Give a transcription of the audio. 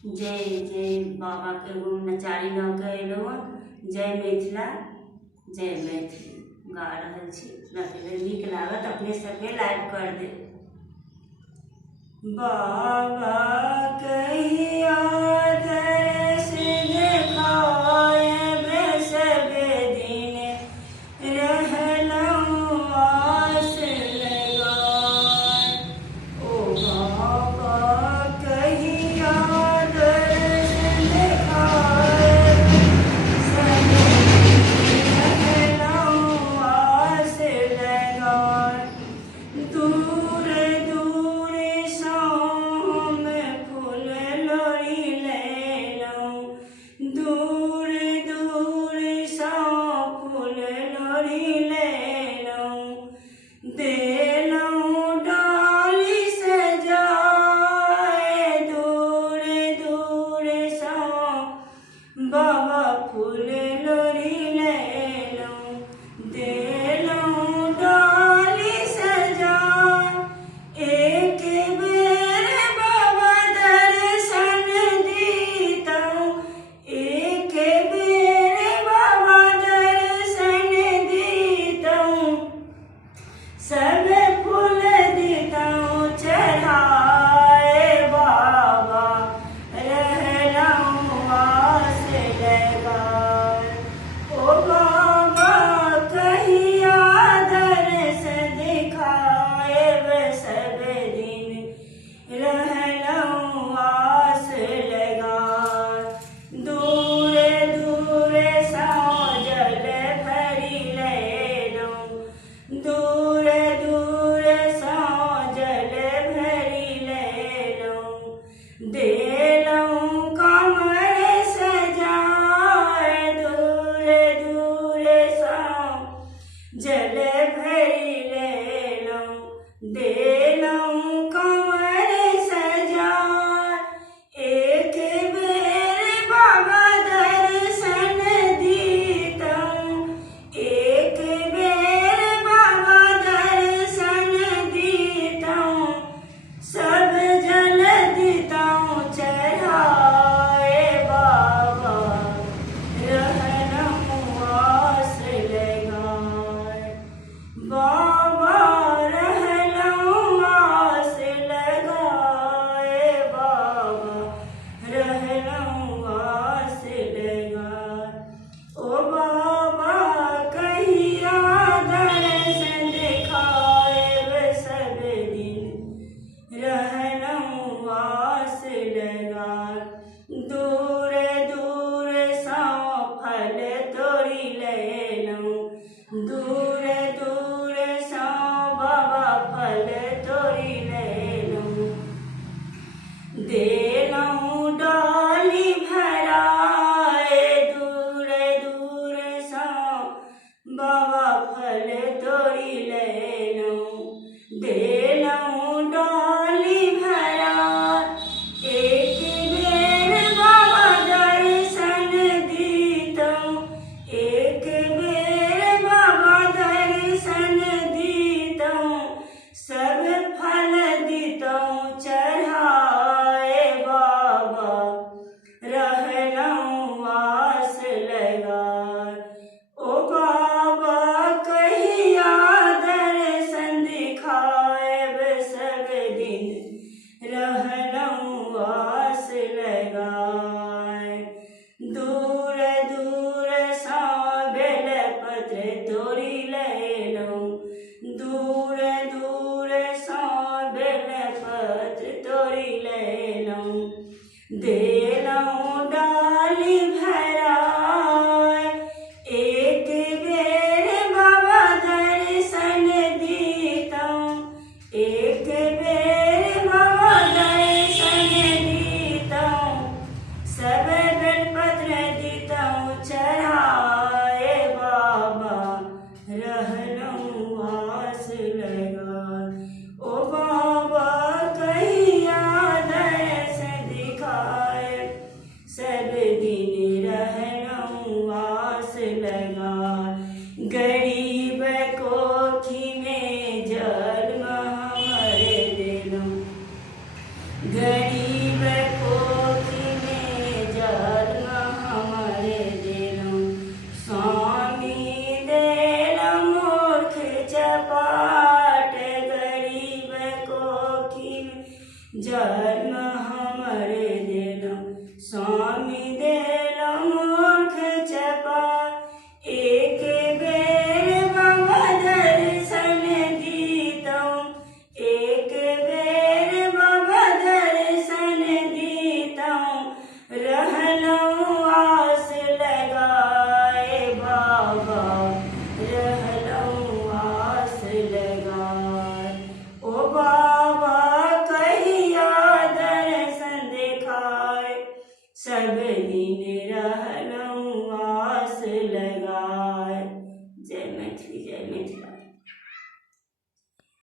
जय जय बाबा के गुण नचारी लऽ के अयलहुँ। जय मिथिला जय मैथिली गा रहल छी। नीक लागत अपने सबके लाइव कर दे। बाबा कहिया दर्श देखायब सब दिन रहलहुँ आस लगाए। ओ बाबा कहिया दर्श देखायब सब दिन रहलहुँ आस लगाए। दूर दूर सँ हम फूल लोढ़ी लेलहुँ, दूर दूर सँ फूल लोढ़ी लेलहुँ। देलहुँ डाली सजाए, दूर दूर सँ बाबा फूल लोढ़ी लेलहुँ। देलहुँ डाली सजाए, एक बेर बाबा दर्शन दीतहुँ, एक बेर बाबा दर्शन दीतहुँ। सब फूल दीतहुँ चढ़ाए, बाबा रहलहुँ आस लगाए। ओ बाबा कहिया दर्श देखायब सब दिन रहलहुँ आस लगाए। दूर दूर सँ जल भरि लेलहुँ, दूर दूर सँ जल भरि लेलहुँ। देलहुँ कमर सजाए, दूर दूर सँ जल भरि लेलहुँ। देलहुँ कमर सजाए, एक बेर बाबा दर्शन दीतहुँ, एक बेर बाबा दर्शन दीतहुँ। सब जल दीतहुँ चढ़ाए, बाबा रहलहुँ आस लगाए। बाबा रहलहुँ आस लगाए, बाबा रहलहुँ आस लगाए। ओ बाबा कहिया दर्श देखायब सब दिन रहलहुँ आस लगाए। दूर दूर सँ फल तोड़ि लेलहुँ, दूर दूर सँ बाबा फल तोड़ि लेलहुँ। देलहुँ डाली भराए, दूर दूर सँ बाबा फल तोड़ि लेलहुँ। देलहुँ डाली भराए, एक बेर बाबा दर्शन दीतहुँ, एक बेर बाबा दर्शन दीतहुँ। सब फल दीतहुँ चढ़ाए, बाबा रहलहुँ आस लगाए। ओ बाबा कहिया दर्शन देखायब सब दिन रहलहुँ आस लगाए। दूर दूर सँ बेलपत्र तोड़ि लेलहुँ, दूर दूर सँ बेलपत्र तोड़ि लेलहुँ। देलहुँ डाली भराए, एक बेर बाबा दर्शन दीतहुँ, एक बेर बाबा दर्शन दीतहुँ। सब बेलपत्र दीतहुँ चढ़ाए, बाबा रहलहुँ आस लगाए। ओ बाबा कहिया दर्श देखायब जन्म हमरे देना स्वामी